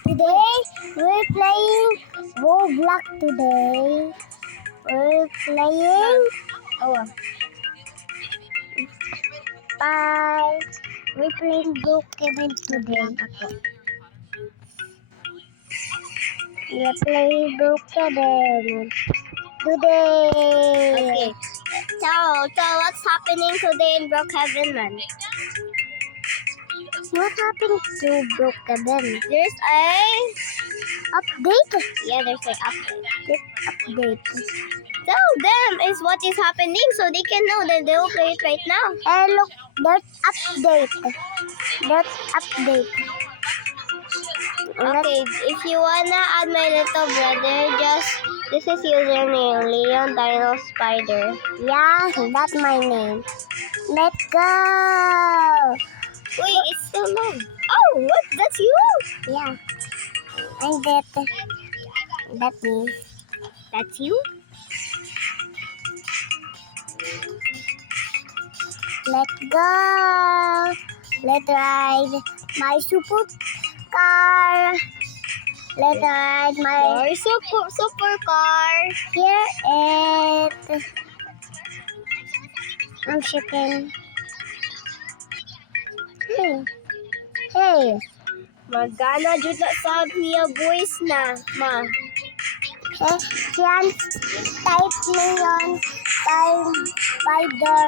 Today we're playing Roblox today. We're playing bye. We're playing Brookhaven today. We're playing Brookhaven today. Okay. Tell what's happening today in Brookhaven, man. What happened to Brookhaven? There's a Update? there's an update. Update. Tell them is what is happening so they can know that they will play it right now. Hey, look, there's update. That's update. Okay, if you wanna add my little brother, this is username Leon Dino Spider. Yeah, that's my name. Let's go. Wait, it's so long. Oh, what? That's you? Yeah, and that's me. That's you? Let's go. Let's ride my super car. Let's ride my Your super car. here it. I'm shaking. Hey. Magana jud na sab niya voice na, ma. Yan, type mo yun. Time spider.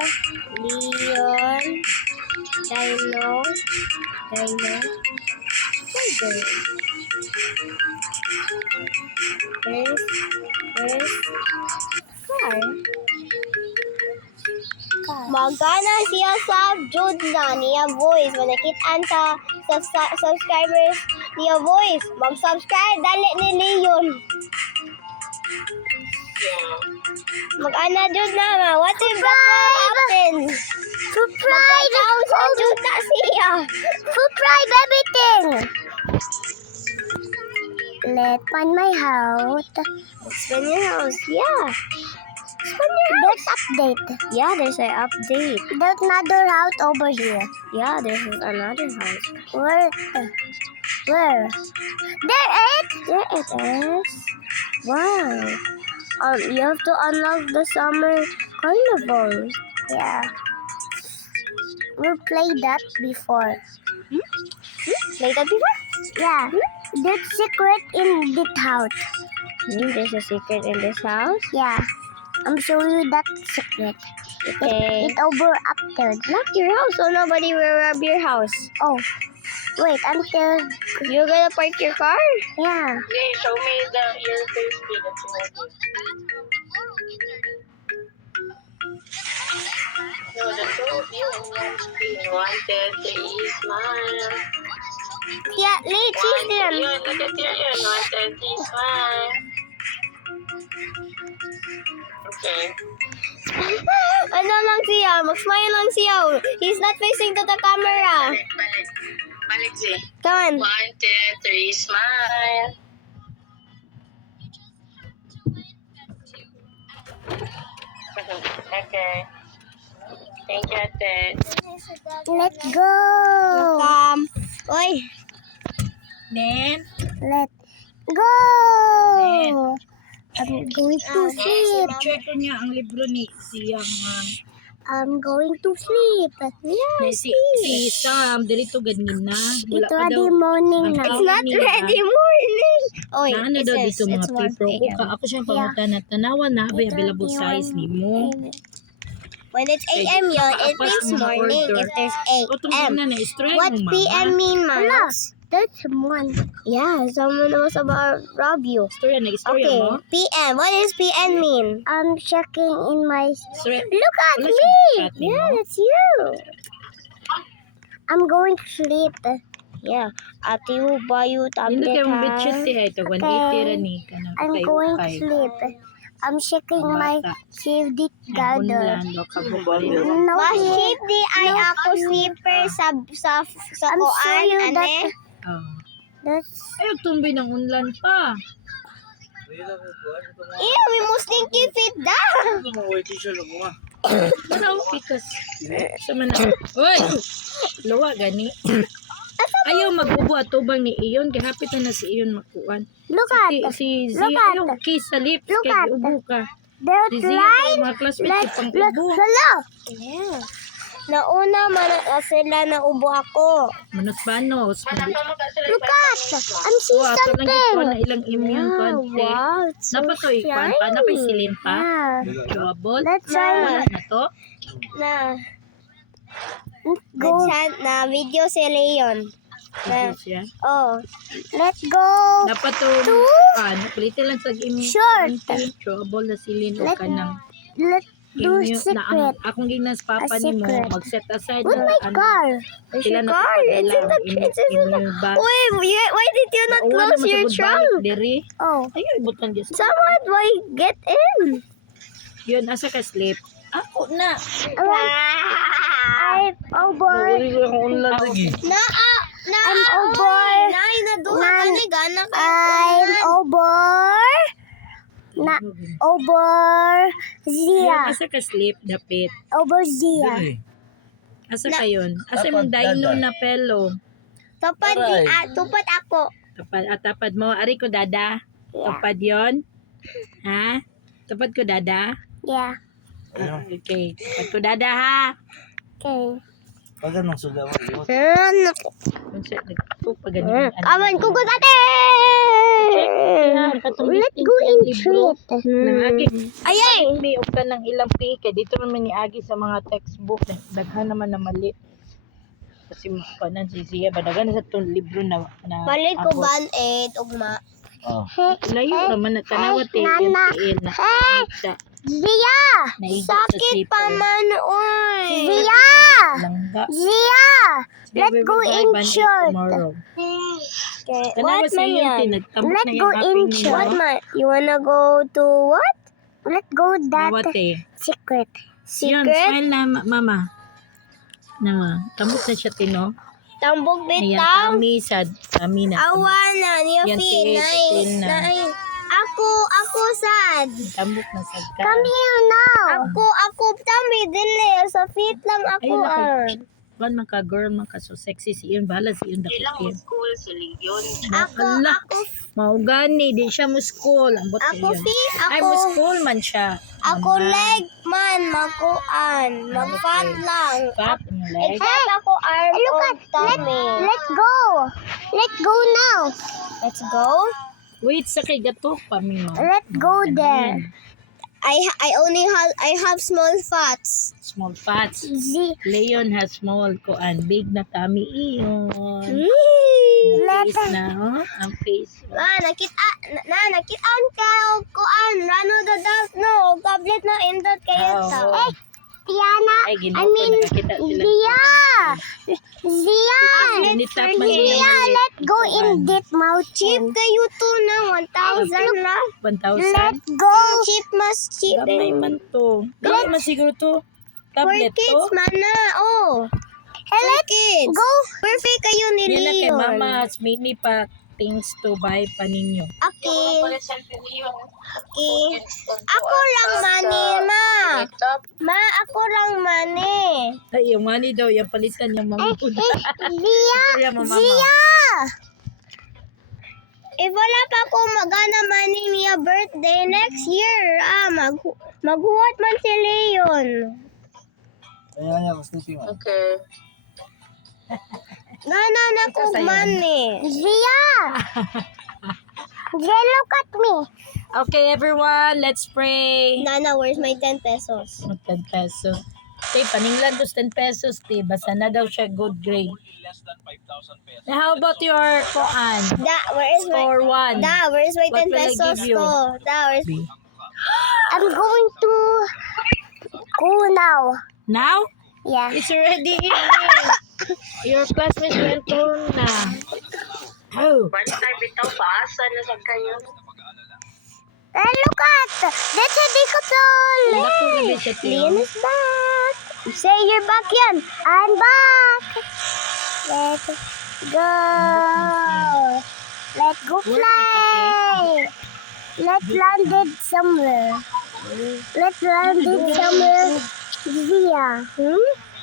Leon Dino Spider. Where's car? Magana siya sa jud na niya voice. Manakitaan sa subscribers niya voice. Mag-subscribe dali ni Leon. Mag-ana jud na ma. What if that will happen? Subscribe! Mag-1,000 jud na siya. Subscribe everything! Let's find my house. Spin your house. Yeah. There's update. Yeah, there's an update. There's another house over here. Yeah, there's another house. Where? Where? There it! There it is. Wow. You have to unlock the summer carnival. Yeah. We played that before. Played that before? Yeah. There's secret in this house. There's a secret in this house. Yeah. I'm showing you that secret. Okay. It's over after. Lock your house so nobody will rob your house. Oh. Wait until. You're gonna park your car? Yeah. Okay, show me your face speed. No, the two of you in one screen. 1, 2, 3, smile. Yeah, Lee, cheese them. Yun, look at yun. 1, 2, 3, smile. Okay. Ano lang siya? Mag-smile lang siya. He's not facing to the camera. Balik. Balik, Z. Come on. 1, 2, 3, smile. Okay. Thank you, Ate. Let's go. Oy. Then, Let's go. I'm going to sleep. check ko niya ang libro ni siyang I'm going to sleep. Yeah. si Sam dito ganina. Wala It's pa already daw. morning Ang now. It's not ready morning. Oy, Na ano it daw says dito mga it's 1 paper ko a.m. ka ako siyang pangutan na tanawan na ba available It's size already nimo. When it's a.m. yun, it Apas means mga morning. order. If there's O tong a.m. na na-strike What mo p.m. mama. mean, Wala. man? That's one. Yeah, someone was about rob you. Storya na istorya Okay, mo. p.m. What does p.m. mean? I'm checking in my. Storya. Look at Wala me. siyang chat nimo. Yeah, that's you. I'm going to sleep. Yeah. Ate mo ba yung Hindi tablet kayo ha? bitchet siya ito 180 ra ni kana I'm kay going to ukay. sleep. I'm checking my Bata. safety gather. Unlan do ka bubali. No, Bakit di ay ako sleeper sa I'm kuan, sure you ane? that- That's Ay tumbi ng unlan pa. Ew, we must stinky feet da. Ano because sa man. Oy. Luwa gani. At Ayaw mag-ubo at tubang ni Iyon. Kaya hapit na si Iyon makuan. Look at Si Zia, Look at ayaw kiss sa lips. Look Kaya at ubo ka. the Si Zia, line. kaya mga classmates Let's yung pang look. ubo. Hello. Yeah. Nauna man sila na ubo ako. Manos-banos. Look at. I'm seeing Wow, ito lang yung kuha na something. ilang immune konti. Wow, it's so Napatoy, kuha pa. Napay silin pa. Yeah. Chewable. Let's try. Wala na to. Na Go. na video si Leon. Ito siya. Oh. Let's go. Dapat to, palitin lang sa immune. Short. Chewable na silin o Let- kanang Let's do immune. Na secret. akong ginas papa A ni mo, secret. mag-set aside With na my car. sila na car. It's in the immune bag. Wait, why did you not Nauwa close naman sa your good trunk? bike, Diri. Oh. Ayun, ibutan dyan. Someone, why get in? Yun, asa ka sleep? Ako na. I'm over. I'm over. Nay, naduha ka ni gana ka. I'm over. Na over Yun, Zia. asa ka sleep, dapit. Over Zia. Asa ka yun? Asa mong dino na pelo? Tupad ako. Tapad mo. Ari ko dada. Tapad yon. Ha? Tapad ko dada. Yeah. Okay. Tapad ko dada ha. Okay. Kung siya nagpupagaling. Aman ko ate! Let's go in treat. Ayay! May ka ng ilang pike. Dito naman ni Agi sa mga textbook. Daghan naman na mali. Kasi panan si Zia. Badagan na sa itong libro na Balik ko abot. band-aid, ugma. Layo naman na tanawat eh. Nana. Yung na sa Zia. naigo sa Sakit pa zipper. man, oy! Zia. Langga. Zia. Let's Baby, go bye-bye, in Band-Aid short. tomorrow. Okay. Tanawa What sa man iyo, yan? tinagtambok Let's na go yung in aping niyo. What man? You wanna go to what? Let's go that Nawat eh. secret. Yun, Secret? smile na mama. Nama, tambok na siya tino. Tambog Ayan, bitang. kami sad. Kami na. Awana, niya Yan, fi. tiil na. Ako sad. Tambok na sad ka. Come here now. Ako tami dili. Sa feet lang ako Ay, ah. Kuan man ka girl man ka so sexy si iyon bahala si iyon dakitin. School si Leon. Allah, maugani di siya mo school. Ambot sa Ako iyon. feet, Ay ako. mo school man siya. Ako leg man, makuan. Mag-fat lang. Fat in your leg. Except ako arm Look o at tummy. Let's go. Let's go now. Let's go. Wait sa kay gato pa mi ma. Let's go there. I have small fats. Small fats. Z. Leon has small kuan big na tummy iyon. Let's Face na oh, ang face. Nakitaan ka og kuan rano dadal no og tablet na indot kayo ta. Oh. Tiana. Ay, I ginuto mean, nakakita sila. Zia. Zia. Initap man Zia, niya let's go in that Cheap mountain. kayo to na 1,000 na. 1,000. Let's go. Cheap mas cheap. Gamay man to. Gamay man siguro to. For Tablet to. kids man na. Oh. Hey, For let's kids. go. Perfect kayo ni Nila kay Leon. mama has mini pa things to buy pa ninyo. Okay. Okay. Ako lang mani, ma. Ma, ako lang mani. Ay, yung money daw, yung palitan yung mga food. Zia. Kaya mo, mama. Zia. If wala pa ako magana mani niya birthday next year, maghuwat man si Leon. Okay. Gana na ko mani. Zia. Zia, look at me. Okay, everyone, let's pray. Nana, where's my 10 pesos? 10 pesos. Okay, paninglan dos 10 pesos, te. Basta na daw siya good grade. Now, how about your koan? Where is my... Score 1. where is my What 10 will I pesos give you? to? Where is... I'm going to go now. Now? Yeah. It's already in. Your classmates went home na. Oh. Bantay bitaw paasa na sa kayo. Look at. That's a decathlon. Naku na ba siya, te? Leon is back. Say you're back yan. I'm back. Let's go. Let's go fly. Let's landed somewhere. Let's landed somewhere. Zia.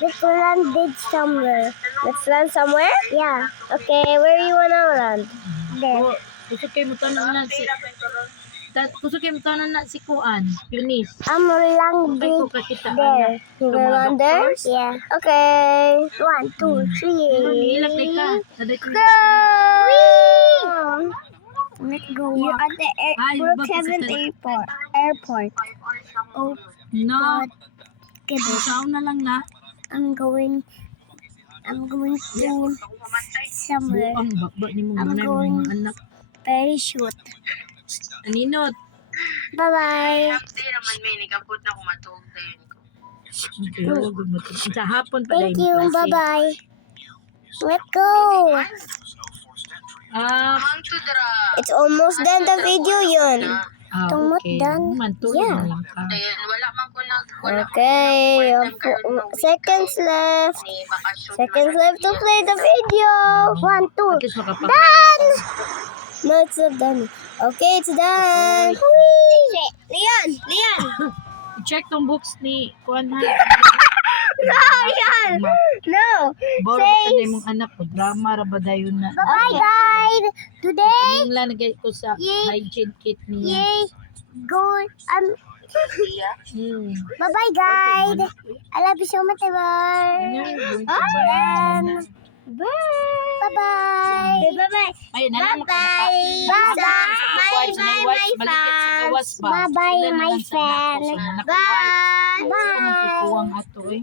Let's land somewhere. Let's land somewhere? Yeah. Okay, where you wanna land? There. Oh, gusto kayo mo tanan na si gusto kayo mo tanan na si Kuan, Eunice. I'm landing Okay ko kakita there. You wanna land there? Yeah. Okay. 1, 2, 3. Ilang kay ka. Saday ko. Let's go. You're at the Ay, Brookhaven bakit Airport. Oh, No. okay. Sao na lang na. I'm going to somewhere. Ang bakba ni mo I'm nanay going- mga anak. Parachute. Aninot. Bye-bye. Hindi naman may nagabot na kumatog din. Okay, wag mo to. Sa hapon pa Thank dahil you. klase. Bye-bye. Let's go. Ah, Mang tudra. It's almost done the video yun. Tumot okay. dan. Mantuloy Yeah. na lang ka. Ayun, wala man ko nag... Wala Okay, seconds left. ni bakasyon. Seconds left to play the video. 1, 2. At least makapag... No, it's not done. Okay, it's done. Leon! Check tong books ni Kuan ha. No, Leon! No! Bawal ba ka mong anak ko? Drama ra ba dayon na? Bye, guys. Today, Kaning lang nagay ko sa hygiene kit niya. yay. Go. Bye-bye, guys. I love you so much, bye. Bye-bye. Bye-bye. Ay, nalang Bye-bye. Bye-bye, Bye-bye, my friend. Bye. Bye. Kuwang ato eh.